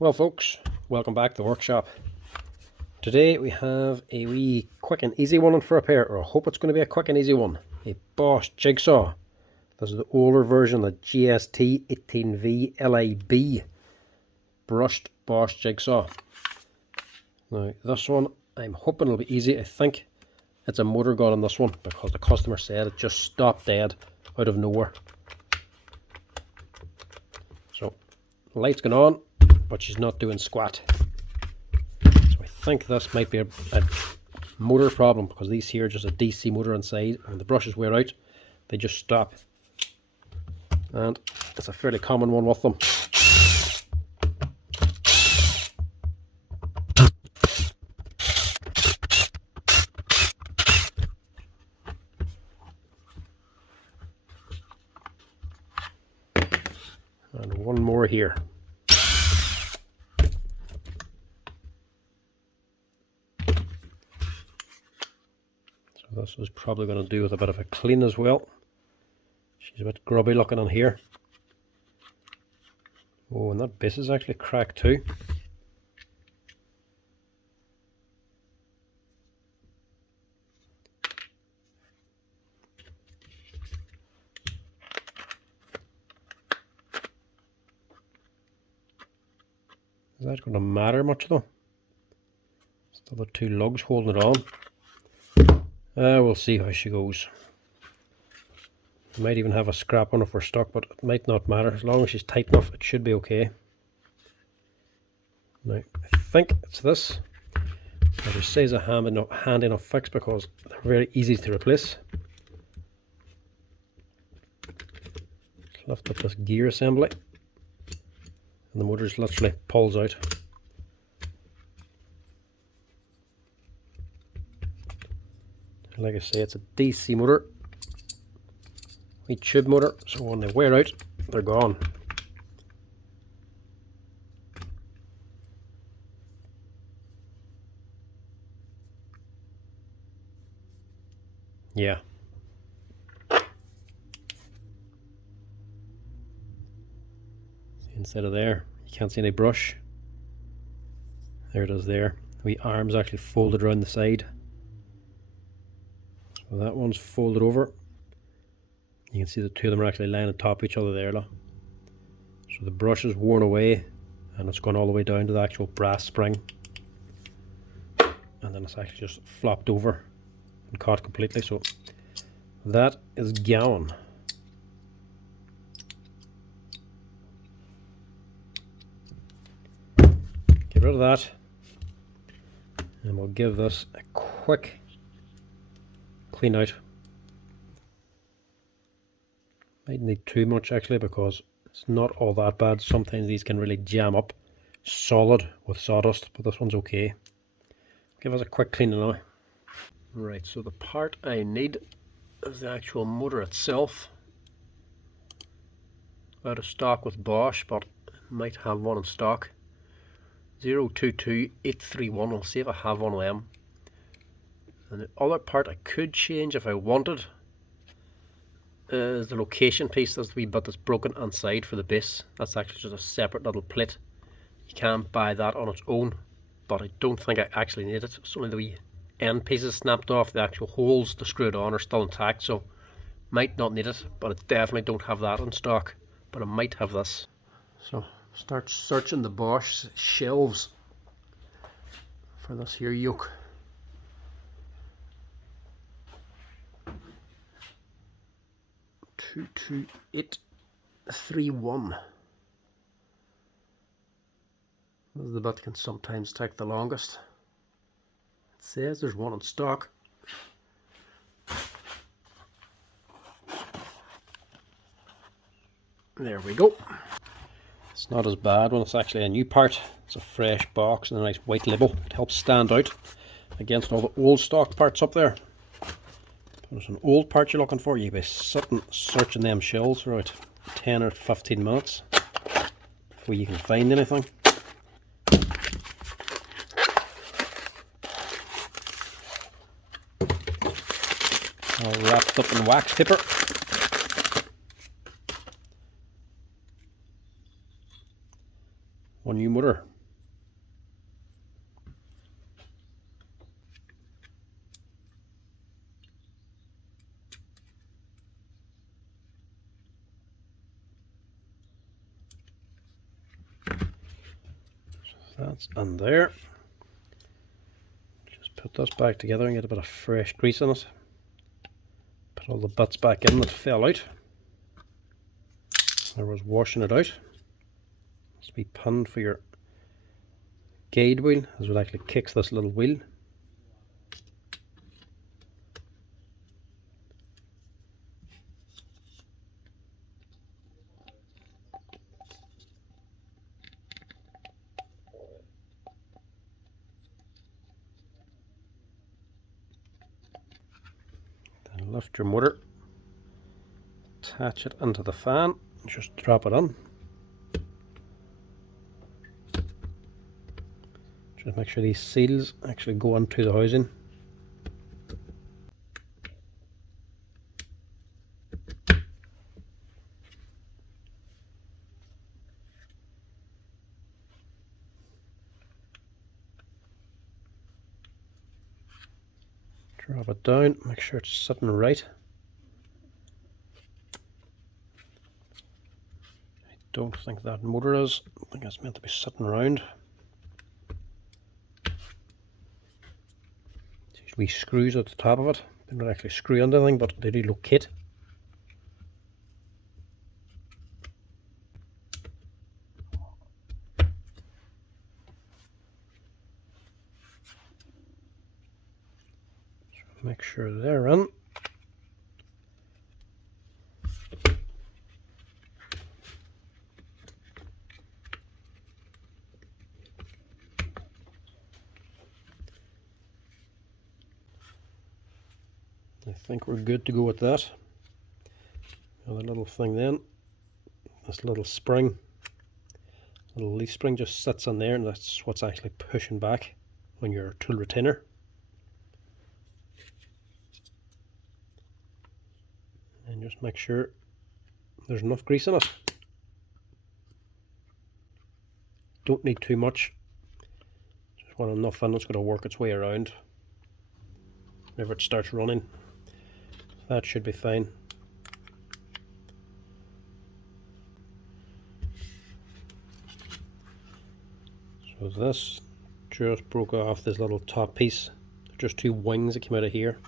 Well folks, welcome back to the workshop. Today we have a wee quick and easy one for repair, or I hope it's going to be a quick and easy one. A Bosch Jigsaw. This is the older version, the GST 18V-LI brushed Bosch Jigsaw. Now this one, I'm hoping it'll be easy. I think it's a motor gun on this one because the customer said it just stopped dead out of nowhere. So the light's gone on, but she's not doing squat. So I think this might be a motor problem, because these here are just a DC motor inside. When the brushes wear out, they just stop. And it's a fairly common one with them. And one more here. This is probably going to do with a bit of a clean as well. She's a bit grubby looking on here. Oh, and that base is actually cracked too. Is that going to matter much though? Still the two lugs holding it on. We'll see how she goes. We might even have a scrap on if we're stuck, but it might not matter. As long as she's tight enough, it should be okay. Now, I think it's this. As I say, is a handy enough fix because they're very easy to replace. Lift up this gear assembly, and the motor just literally pulls out. Like I say, it's a DC motor, a tube motor, so when they wear out, they're gone. Yeah. Instead of there, you can't see any brush. There it is there. The arm's actually folded around the side. So that one's folded over. You can see the two of them are actually lying on top of each other there. Look. So the brush is worn away and it's gone all the way down to the actual brass spring. And then it's actually just flopped over and caught completely. So that is gone. Get rid of that. And we'll give this a quick clean out. Might need too much actually, because it's not all that bad. Sometimes these can really jam up solid with sawdust, but this one's okay. Give us a quick clean now. Right, so the part I need is the actual motor itself. Out of stock with Bosch, but might have one in stock. 022831. I'll see if I have one of them. And the other part I could change if I wanted is the location piece. There's the wee bit that's broken inside for the base. That's actually just a separate little plate. You can buy that on its own, but I don't think I actually need it. It's only the wee end pieces snapped off. The actual holes to screw it on are still intact, so might not need it, but I definitely don't have that in stock. But I might have this. So start searching the Bosch shelves for this here yoke. 22831. This is the bit that can sometimes take the longest. It says there's one in stock. There we go. It's not as bad when it's actually a new part. It's a fresh box and a nice white label. It helps stand out against all the old stock parts up there. If there's an old part you're looking for, you'll be sitting searching them shelves for about 10 or 15 minutes before you can find anything. All wrapped up in wax paper. a new motor. So that's in there. Just put this back together and get a bit of fresh grease in it. Put all the bits back in that fell out. I was washing it out. Must be pin for your guide wheel, as it actually kicks this little wheel. Then lift your motor, attach it into the fan, and just drop it in. Just make sure these seals actually go into the housing. Drop it down, make sure it's sitting right. I don't think that motor is. I think it's meant to be sitting round. These wee screws at the top of it. They don't actually screw into anything, but they do locate. So make sure they're in. I think we're good to go with that. Another little thing then, this little spring, little leaf spring just sits in there, and that's what's actually pushing back on your tool retainer. And just make sure there's enough grease in it. Don't need too much, just want enough in it's going to work its way around whenever it starts running. That should be fine. So this just broke off this little top piece. Just two wings that came out of here.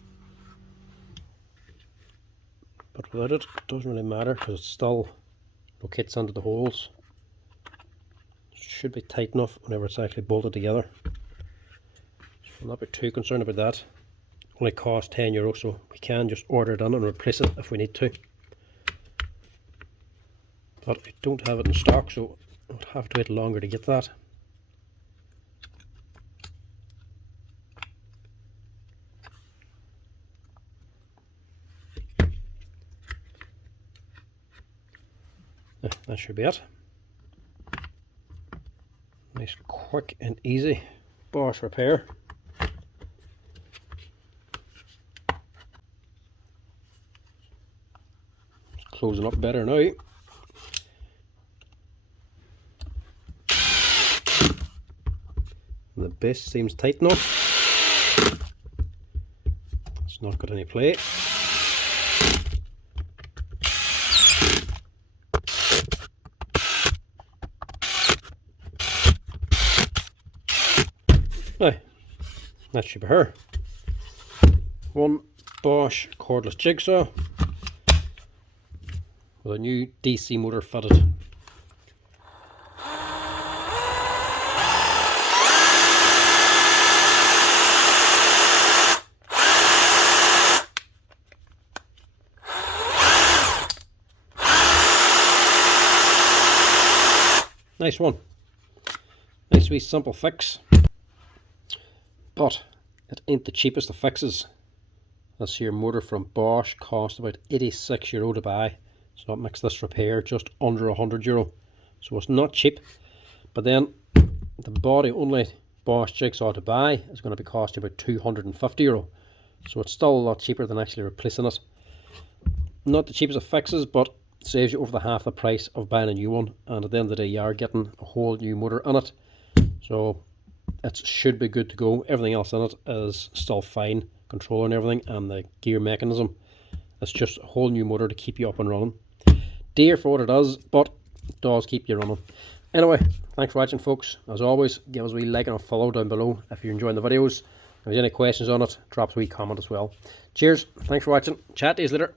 But without it, it doesn't really matter because it still locates into the holes. It should be tight enough whenever it's actually bolted together. So I'm not be too concerned about that. Only cost €10, so we can just order it in and replace it if we need to. But I don't have it in stock, so I'll have to wait longer to get that. Yeah, that should be it. Nice, quick and easy Bosch repair. Closing up better now. And the base seems tight enough. It's not got any play. Now, that should be her. One Bosch cordless jigsaw with a new DC motor fitted. Nice one. Nice wee simple fix. But it ain't the cheapest of fixes. This here motor from Bosch cost about €86 to buy. So it makes this repair just under €100. So it's not cheap. But then the body only Bosch jigsaw to buy is going to be costing about €250. So it's still a lot cheaper than actually replacing it. Not the cheapest of fixes, but saves you over the half the price of buying a new one, and at the end of the day you are getting a whole new motor in it, so it should be good to go. Everything else in it is still fine, controller and everything, and the gear mechanism. It's just a whole new motor to keep you up and running. Dear for what it is, but it does keep you running. Anyway, thanks for watching, folks. As always, give us a wee like and a follow down below if you're enjoying the videos. If there's any questions on it, drop us a wee comment as well. Cheers, thanks for watching. Chat to you later.